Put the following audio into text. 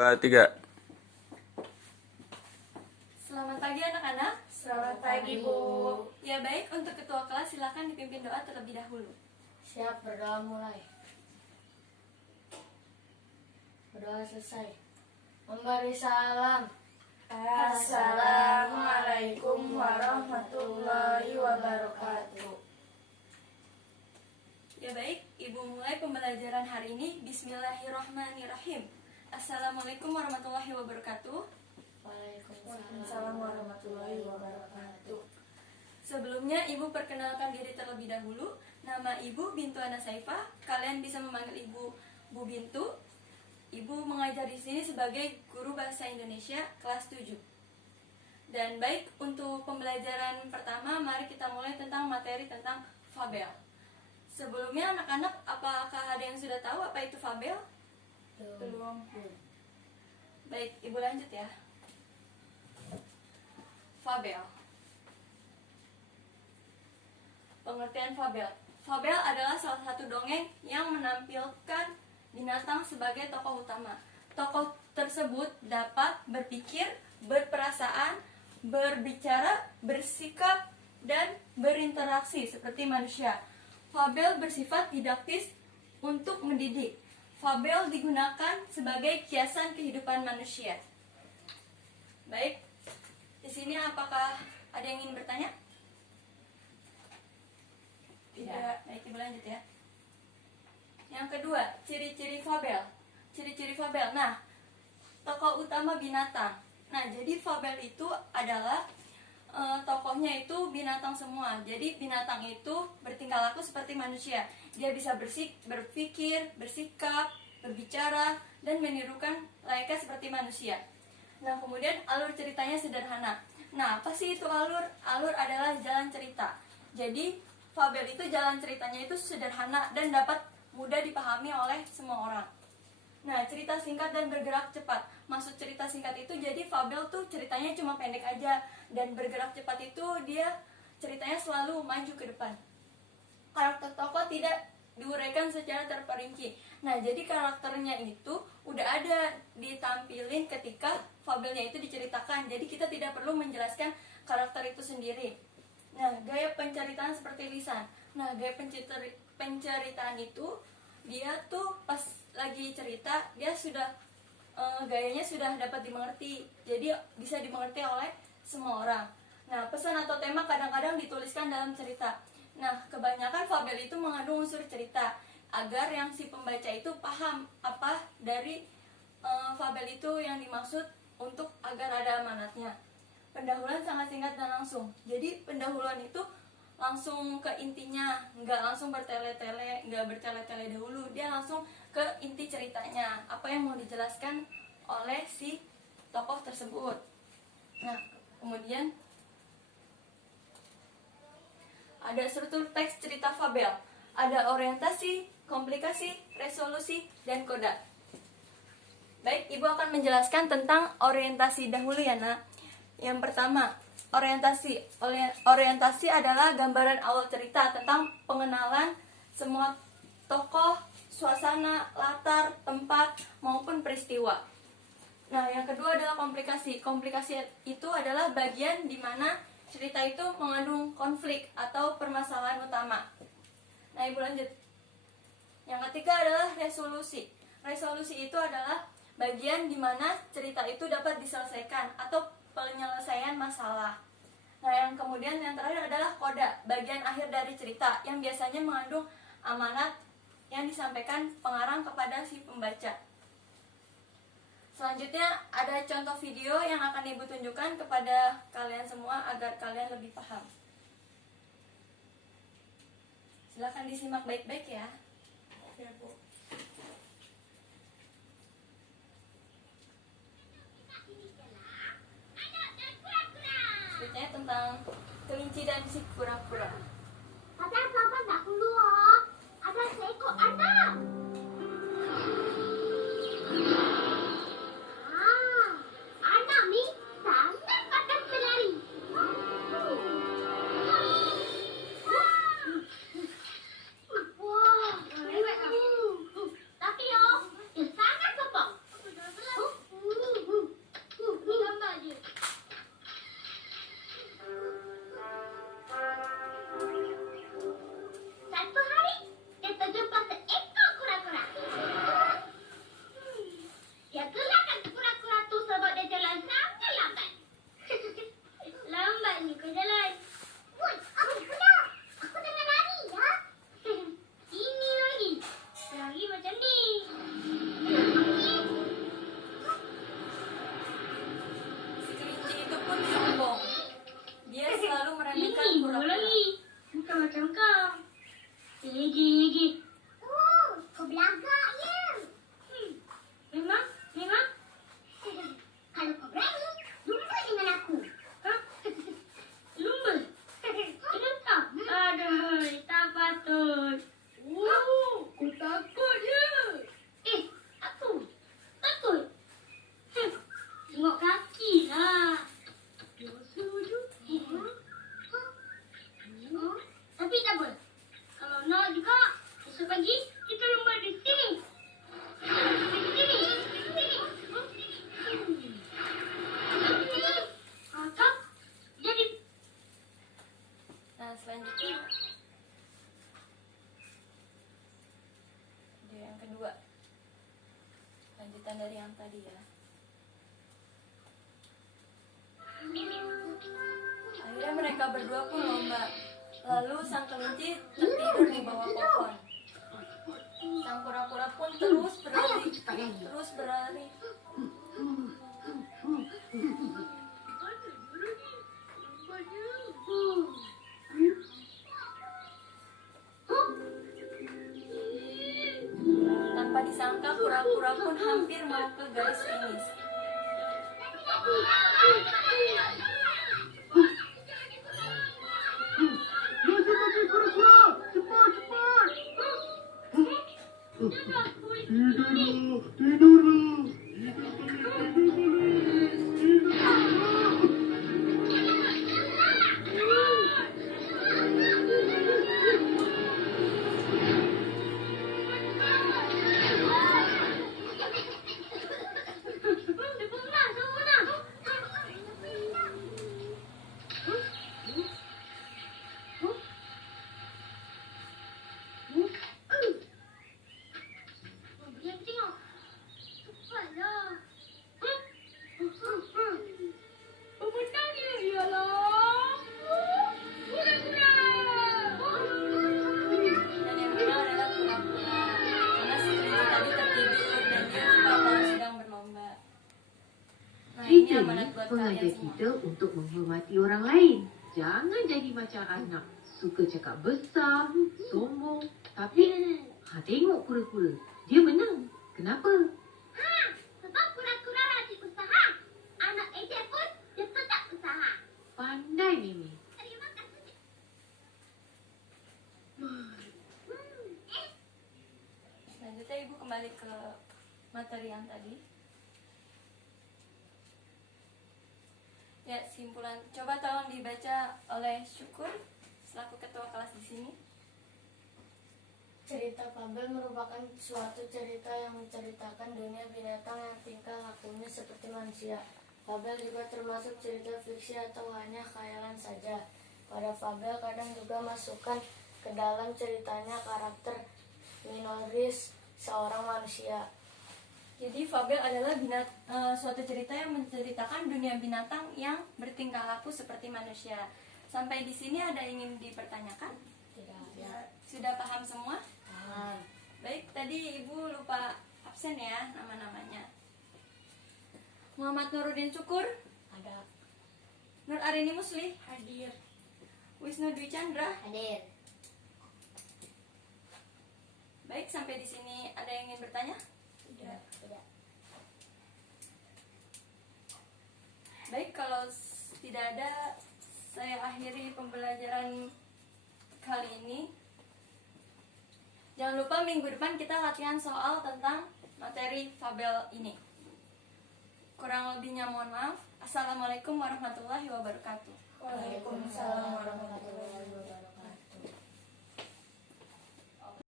Tiga. Selamat pagi anak-anak. Selamat pagi, Bu. Ya baik, untuk ketua kelas silakan dipimpin doa terlebih dahulu. Siap, berdoa mulai. Berdoa selesai. Memberi salam. Assalamualaikum warahmatullahi wabarakatuh. Ya baik, Ibu mulai pembelajaran hari ini. Bismillahirrahmanirrahim. Assalamualaikum warahmatullahi wabarakatuh. Waalaikumsalam warahmatullahi wabarakatuh. Sebelumnya Ibu perkenalkan diri terlebih dahulu. Nama Ibu Bintu Ana Saifah. Kalian bisa memanggil Ibu Bu Bintu. Ibu mengajar di sini sebagai guru bahasa Indonesia kelas 7. Dan baik, untuk pembelajaran pertama mari kita mulai tentang materi tentang fabel. Sebelumnya anak-anak, apakah ada yang sudah tahu apa itu fabel? Belum. Baik, Ibu lanjut ya. Fabel. Pengertian fabel. Fabel adalah salah satu dongeng yang menampilkan binatang sebagai tokoh utama. Tokoh tersebut dapat berpikir, berperasaan, berbicara, bersikap, dan berinteraksi seperti manusia. Fabel bersifat didaktis untuk mendidik. Fabel digunakan sebagai kiasan kehidupan manusia. Baik, di sini apakah ada yang ingin bertanya? Tidak. Baik, Ibu lanjut ya. Yang kedua, ciri-ciri fabel. Ciri-ciri fabel. Nah, tokoh utama binatang. Nah, jadi fabel itu adalah tokohnya itu binatang semua. Jadi binatang itu bertingkah laku seperti manusia. Dia bisa berpikir, bersikap, berbicara, dan menirukan layaknya seperti manusia. Nah, kemudian alur ceritanya sederhana. Nah, apa sih itu alur? Alur adalah jalan cerita. Jadi, fabel itu jalan ceritanya itu sederhana dan dapat mudah dipahami oleh semua orang. Nah, cerita singkat dan bergerak cepat. Maksud cerita singkat itu jadi fabel tuh ceritanya cuma pendek aja, dan bergerak cepat itu dia ceritanya selalu maju ke depan. Karakter tokoh tidak diuraikan secara terperinci. Nah, jadi karakternya itu udah ada ditampilin ketika fabelnya itu diceritakan. Jadi kita tidak perlu menjelaskan karakter itu sendiri. Nah, gaya penceritaan seperti lisan. Nah, gaya penceritaan itu dia tuh pas lagi cerita dia sudah gayanya sudah dapat dimengerti, jadi bisa dimengerti oleh semua orang. Nah, pesan atau tema kadang-kadang dituliskan dalam cerita. Nah, kebanyakan fabel itu mengandung unsur cerita agar yang si pembaca itu paham apa dari fabel itu yang dimaksud, untuk agar ada amanatnya. Pendahuluan sangat singkat dan langsung. Jadi pendahuluan itu langsung ke intinya, nggak langsung bertele-tele, nggak bertele-tele dahulu. Dia langsung ke inti ceritanya, apa yang mau dijelaskan oleh si tokoh tersebut. Nah, kemudian ada struktur teks cerita fabel. Ada orientasi, komplikasi, resolusi, dan koda. Baik, Ibu akan menjelaskan tentang orientasi dahulu ya, Nak. Yang pertama, orientasi. Orientasi adalah gambaran awal cerita tentang pengenalan semua tokoh, suasana, latar, tempat, maupun peristiwa. Nah, yang kedua adalah komplikasi. Komplikasi itu adalah bagian di mana cerita itu mengandung konflik atau permasalahan utama. Nah, Ibu lanjut. Yang ketiga adalah resolusi. Resolusi itu adalah bagian di mana cerita itu dapat diselesaikan atau penyelesaian masalah. Nah, yang kemudian yang terakhir adalah koda, bagian akhir dari cerita yang biasanya mengandung amanat yang disampaikan pengarang kepada si pembaca. Selanjutnya ada contoh video yang akan Ibu tunjukkan kepada kalian semua agar kalian lebih paham. Silakan disimak baik-baik ya. Ya, Bu. Ceritanya tentang kelinci dan si kura-kura. Ada apa tak keluar? Ada seekor anak. Anak ni sangat pandai berlari. Wah, tapi dia sangat sopan. tadi ya. Akhirnya mereka berdua pun lomba. Lalu sang kelinci tertidur di bawah pohon. Sang kura-kura pun terus berlari. Tanpa disangka kura-kura pun hampir mau ke garis finish. Dan yang menang adalah kura-kura. Karena si kelinci tadi tertidur dan dia lupa kalau sedang berlomba. Nah, ini Kita amanat ni buat pengajar kalian semua. kita untuk menghormati orang lain. Jangan jadi macam anak. Suka cakap besar, sombong. Tapi, tengok kura-kura. Dia menang. Kenapa? Sebab kura-kura rajin usaha. Anak ejek pun dia tetap usaha. Pandai Mimi. Terima kasih. Selanjutnya ibu kembali ke materi yang tadi. Ya, simpulan. Coba tolong dibaca oleh Syukur selaku ketua kelas di sini. Cerita fabel merupakan suatu cerita yang menceritakan dunia binatang yang tingkah lakunya seperti manusia. Fabel juga termasuk cerita fiksi atau hanya khayalan saja. Pada fabel kadang juga masukkan ke dalam ceritanya karakter minoris seorang manusia. Jadi fabel adalah suatu cerita yang menceritakan dunia binatang yang bertingkah laku seperti manusia. Sampai di sini ada yang ingin dipertanyakan? Tidak ada. Sudah paham semua? Paham. Baik, tadi ibu lupa absen ya nama-namanya. Muhammad Nuruddin Syukur, Ada. Nur Arini Musli, hadir. Wisnu Dwi Chandra, Hadir. baik sampai di sini ada yang ingin bertanya? Tidak. Tidak. Baik, kalau tidak ada, saya akhiri pembelajaran kali ini. Jangan lupa minggu depan kita latihan soal tentang materi fabel ini. Kurang lebihnya mohon maaf. Assalamualaikum warahmatullahi wabarakatuh. Waalaikumsalam warahmatullahi wabarakatuh.